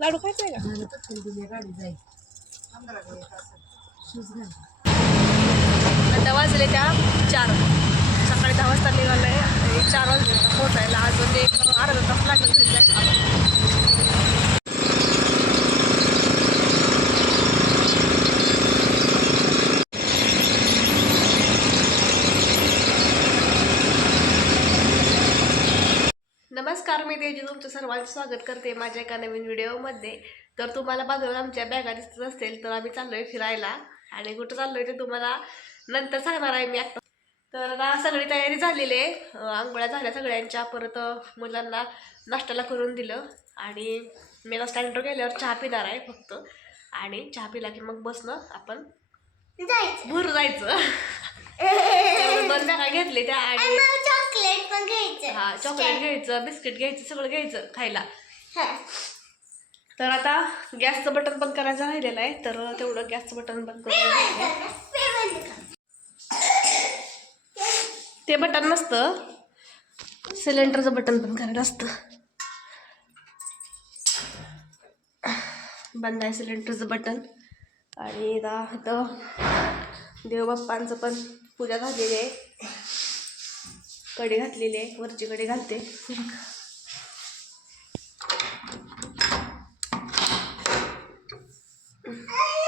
लाडू खायचा आहे का? मला आता वाजले त्या चार. सकाळी दहा वाजता निघालं आहे चार वाजले पोचायला अजून एक अर्धा तास लागेल घरी जायला. मी तेजी तुमचं सर्वांचं स्वागत करते माझ्या एका नवीन व्हिडिओमध्ये. तर तुम्हाला बाजूला आमच्या बॅगा दिसत असतील तर आम्ही चाललोय फिरायला. आणि कुठं चाललोय ते तुम्हाला नंतर सांगणार आहे मी आता. तर आता सगळी तयारी झालेली आहे. आंघोळ्या झाल्या सगळ्यांच्या. परत मुलांना नाश्त्याला करून दिलं. आणि मी आता स्टँडवर गेल्यावर चहा पिणार आहे फक्त. आणि चहा पिला की मग बसणं आपण भूर जायचं. दोन बॅगा घेतले त्या आणि घ्यायचं. हा चॉकलेट घ्यायचं बिस्किट घ्यायचं सगळं घ्यायचं खायला. तर आता गॅसचं बटन बंद करायचं राहिलेलं आहे तर तेवढं गॅसचं बटन बंद करून. ते बटन नसतं. सिलेंडरचं बटन बंद करायचं असतं. बंद आहे सिलेंडरचं बटन. आणि आता इथं देवबाप्पांचं पण पूजा झालेली आहे. कडी घातलेली आहे वरची कडी घालते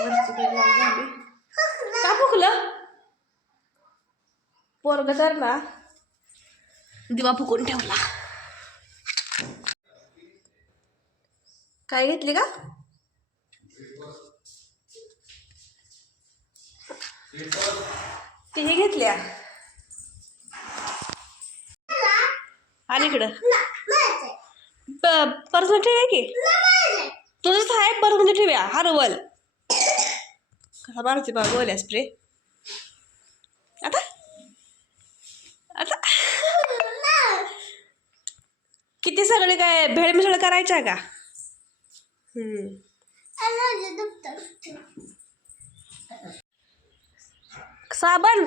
वरची झाली. का फुकलं? पोरग तर ना दिवा फुकून ठेवला. काय घेतली का तिने घेतल्या? आणि इकडं. पर्सनल ठेवूया की? तुझंच आहे पर्सनल ठेवूया हरवल. कसा मारते बा गोल्या स्प्रे आता? आता? किती सगळे काय भेळ मिसळ करायच्या का? हम्म. साबण.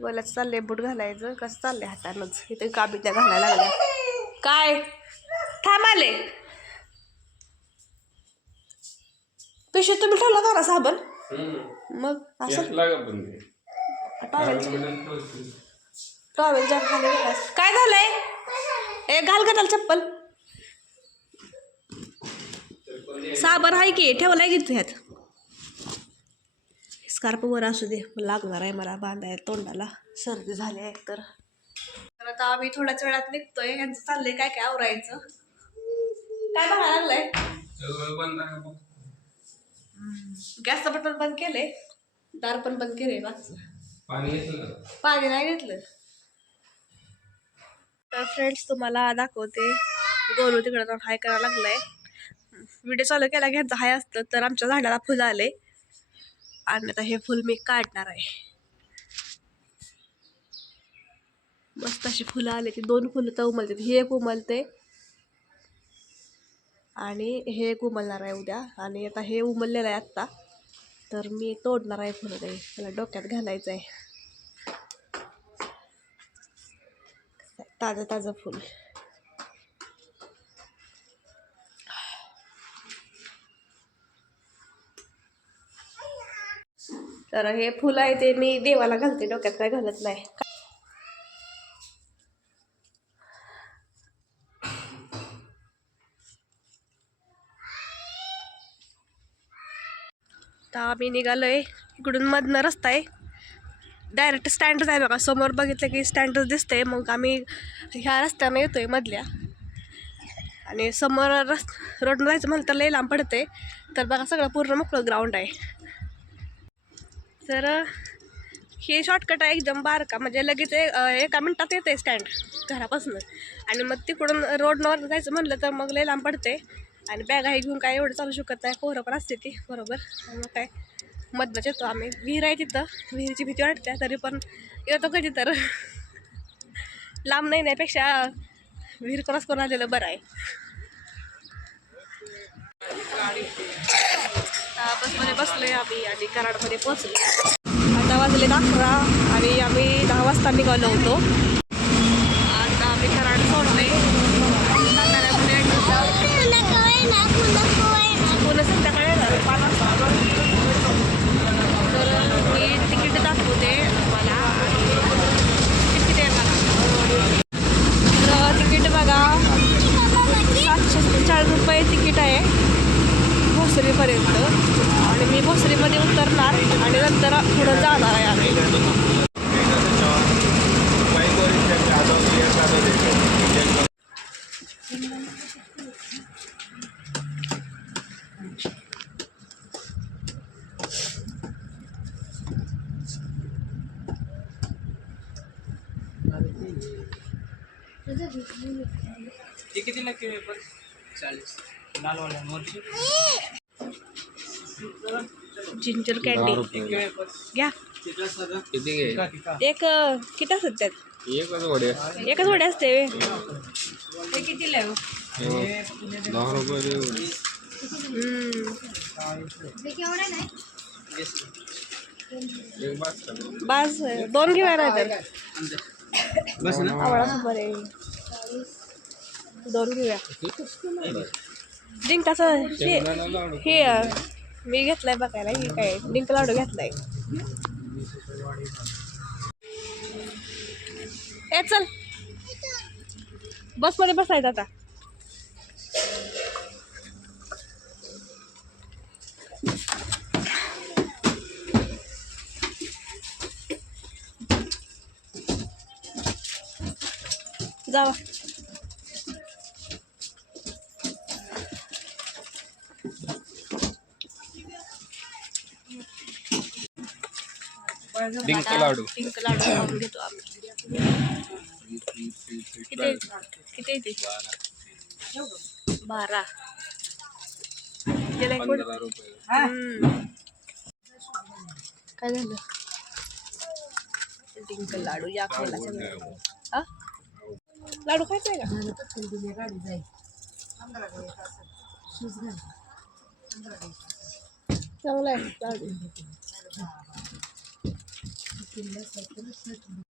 गोल्याचं चाललंय बूट घालायचं. कसं चाललंय हातानंच इथे काबीच्या घालायला लागल्या. काय? थांब आले पिशवी तुम्ही ठेवला का ना साबण? मग असं? टॉवेल टॉवेलच्या खाली गेलास. काय झालंय? ए घाल का त्याला चप्पल. साबण आहे की? ठेवलाय की तुझ्यात स्कार्प वर असू दे. लागणार आहे मला बांधाय तोंडाला. सर्दी झाली आहे तर तर आता आम्ही थोड्याच वेळात निघतोय. यांचं चाललंय काय काय आवरायचं? काय बघायला लागलंय? गॅसचं बटन बंद केलंय. दार पण बंद केलंय बस पाणी नाही घेतलं. तर फ्रेंड्स तुम्हाला दाखवते. गोलू तिकडं जाऊन हाय करायला लागलाय. व्हिडिओ चालू केला की ह्यांचं हाय असतं तर आमच्या झाडाला फुलं आले आणि आता हे फुल मी काढणार आहे. मस्त अशी फुलं आले ती दोन फुलं तर उमलते हे एक उमलते. आणि हे एक उमलणार आहे उद्या. आणि आता हे उमललेलं आहे आत्ता. तर मी तोडणार आहे फुलं ते. त्याला डोक्यात घालायचं आहे. ताजं ताजं फुल. तर हे फुलं आहे ते मी देवाला घालते डोक्यात काय घालत नाही. तर आम्ही निघालोय. इकडून मधनं रस्ता आहे. डायरेक्ट स्टँडच आहे बघा. समोर बघितलं की स्टँडच दिसतंय. मग आम्ही ह्या रस्त्यानं येतोय मधल्या. आणि समोर रस् रोडनं जायचं म्हणलं तर लई लांब पडतंय. तर बघा सगळं पूर्ण मोकळं ग्राउंड आहे. तर हे शॉर्टकट आहे एकदम बारका. म्हणजे लगेच एका मिनटात येते स्टँड घरापासून. आणि मग तिकडून रोडनं जायचं म्हणलं तर मग लई लांब पडते आणि बॅग आहे घेऊन काय एवढं चालू शकत नाही. पोहरं पण असते ती. बरोबर? मग काय? मधनच येतो आम्ही. विहीर आहे तिथं. विहिरीची भीती वाटते. तरी पण येतो कधी तर. लांब नाही नाहीपेक्षा विहीर क्रॉस करून आलेलं बरं आहे. आता बसमध्ये बसलोय आम्ही आणि कराडमध्ये पोहोचलो आता वाजले अकरा आणि आम्ही दहा वाजता निघालो होतो आता आम्ही कराड सोडले साताऱ्यामध्ये चाळीस रुपये तिकीट आहे पर्यंत आणि मी भोसरीमध्ये उतरणार आणि नंतर पुढं जाणार आहे आम्ही. ते किती लागते पेपर चाळीस. लालवाल्यांवरची. जिंजर कॅन्डी घ्या. किती एक किती असतात त्यात? एकच वडे. एकच वडे असते व्हय. दहा रुपये दे. वडे. हम्म. एक बास का? बस दोन घेऊया नाही तर बस ना. आवडा सुपर आहे. दोन घेऊया. हे शेंगदाणा लाडू. हे अं, मी घेतलाय बघायला हे काय डिंक लाडू घेतलाय. ए चल. बसमध्ये बसायचं आता. जावा. डिंक लाडू. डिंक लाडू खाऊन घेतो किती किती आहे ते? बारा. गेला. काय झालं? डिंक लाडू या खायला हा? लाडू खायचा आहे का? चांगला आहे लाडू. आता